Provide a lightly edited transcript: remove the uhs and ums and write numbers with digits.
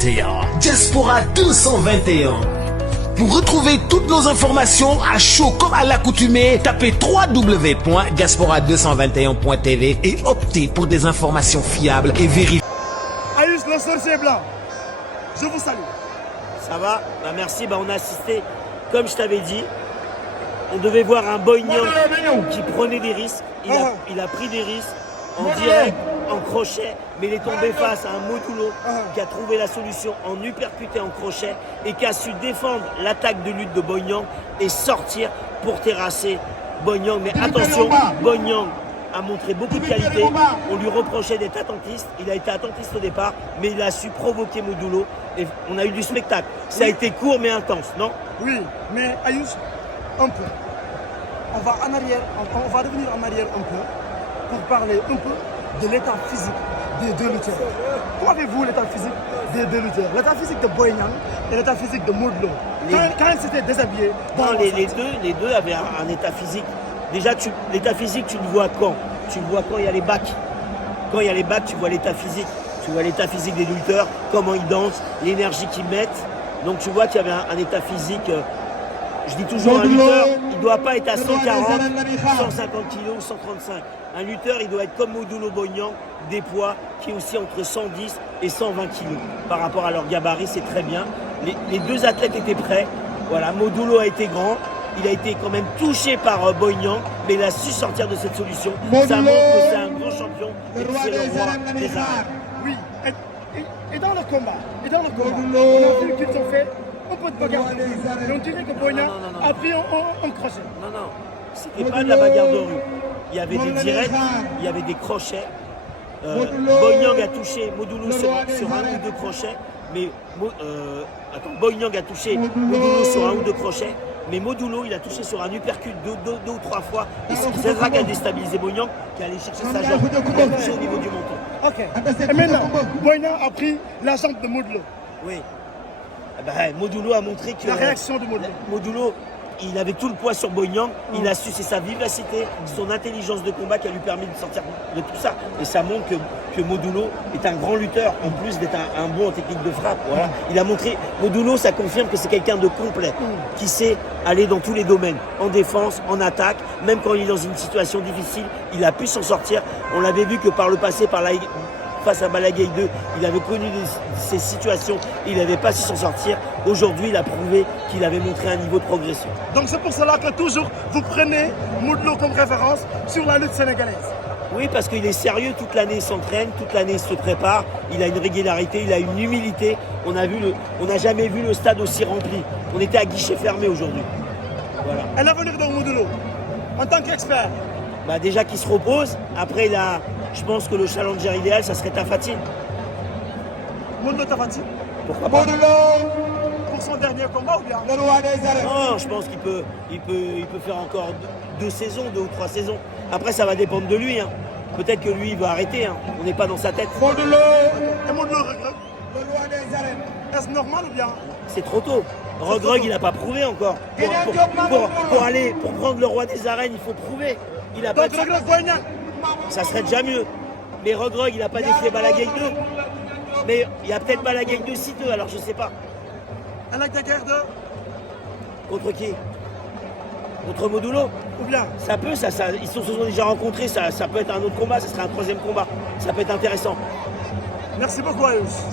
221. Diaspora 221. Pour retrouver toutes nos informations à chaud comme à l'accoutumée, tapez www.diaspora221.tv et optez pour des informations fiables et vérifiées. Ayus, le sorcier blanc, je vous salue. Ça va? Bah merci, bah on a assisté, comme je t'avais dit, on devait voir un Boy Niang qui prenait des risques. Il a pris des risques en direct, en crochet, mais il est tombé face à un Modulo qui a trouvé la solution en uppercuté en crochet et qui a su défendre l'attaque de lutte de Boy Niang et sortir pour terrasser Boy Niang. Mais attention, Boy Niang a montré beaucoup de qualité. On lui reprochait d'être attentiste. Il a été attentiste au départ, mais il a su provoquer Modulo et on a eu du spectacle. Ça a été court mais intense, non? Oui, mais Ayus, un peu. On va en arrière, on va revenir en arrière un peu pour parler un peu de l'état physique des deux lutteurs. Comment avez-vous l'état physique des deux lutteurs? L'état physique de Boy Niang et l'état physique de Modou Lo. Quand ils s'étaient déshabillés. Non, les deux avaient un état physique. Déjà, l'état physique, tu le vois quand? Tu le vois quand il y a les bacs. Quand il y a les bacs, tu vois l'état physique. Tu vois l'état physique des lutteurs, comment ils dansent, l'énergie qu'ils mettent. Donc tu vois qu'il y avait un état physique. Je dis toujours, un lutteur, il ne doit pas être à 140, 150 kg ou 135. Un lutteur, il doit être comme Modulo Boy Niang, des poids qui est aussi entre 110 et 120 kg. Par rapport à leur gabarit, c'est très bien. Les deux athlètes étaient prêts. Voilà, Modulo a été grand. Il a été quand même touché par Boy Niang, mais il a su sortir de cette solution. Ça montre que c'est un grand champion et que c'est le roi des arts. Oui, et dans le combat, on a vu qu'ils ont fait un peu de bagarre. Et on dirait que Boy Niang a pris un crochet. Non, non, c'était pas de la bagarre de rue. Il y avait des directs, il y avait des crochets. Boy Niang a touché Modulo sur un ou deux crochets, mais Boy Niang a touché Modulo sur un ou deux crochets, mais Modulo il a touché sur un uppercut deux ou trois fois. Et c'est ça qui a déstabilisé Boy Niang, qui allait chercher sa jambe. Il a touché au niveau du menton. Ok. Et maintenant, Boy Niang a pris la jambe de Modulo. Oui. Ben, Modulo a montré que la réaction de Modulo, il avait tout le poids sur Boy Niang, il a su, c'est sa vivacité, son intelligence de combat qui a lui permis de sortir de tout ça. Et ça montre que Modulo est un grand lutteur, en plus d'être un bon en technique de frappe. Voilà. Il a montré, Modulo, ça confirme que c'est quelqu'un de complet, qui sait aller dans tous les domaines, en défense, en attaque, même quand il est dans une situation difficile, il a pu s'en sortir. On l'avait vu que par le passé, face à Balagay 2, il avait connu ces situations, il n'avait pas su s'en sortir. Aujourd'hui, il a prouvé qu'il avait montré un niveau de progression. Donc c'est pour cela que toujours vous prenez Modulo comme référence sur la lutte sénégalaise. Oui, parce qu'il est sérieux, toute l'année il s'entraîne, toute l'année il se prépare, il a une régularité, il a une humilité. On n'a jamais vu le stade aussi rempli. On était à guichet fermé aujourd'hui. Voilà. Et l'avenir de Modulo, en tant qu'expert? Bah déjà qu'il se repose, après je pense que le challenger idéal, ça serait Tafati. Modulo Tafati? Pourquoi pas? Pour son dernier combat ou bien? Non, je pense qu'il peut faire encore deux ou trois saisons. Après, ça va dépendre de lui. Hein. Peut-être que lui, il va arrêter. Hein. On n'est pas dans sa tête. Et Modulo regrette? Est-ce normal ou bien? C'est trop tôt. Regreg, il n'a pas prouvé encore. Pour prendre le roi des arènes, il faut prouver. Il a pas de... Ça serait déjà mieux. Mais Regreg, il n'a pas défié Balagay 2. Mais il y a peut-être Balagay 2 6-2, alors je ne sais pas. Un acte de guerre de... Contre qui? Contre Modulo? Ou bien? Ça peut, ils se sont déjà rencontrés, ça peut être un autre combat, ça serait un troisième combat. Ça peut être intéressant. Merci beaucoup, Ayus.